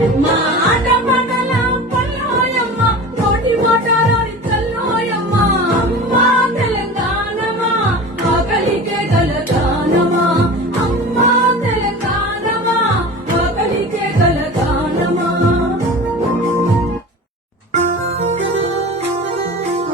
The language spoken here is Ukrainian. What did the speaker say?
Мама.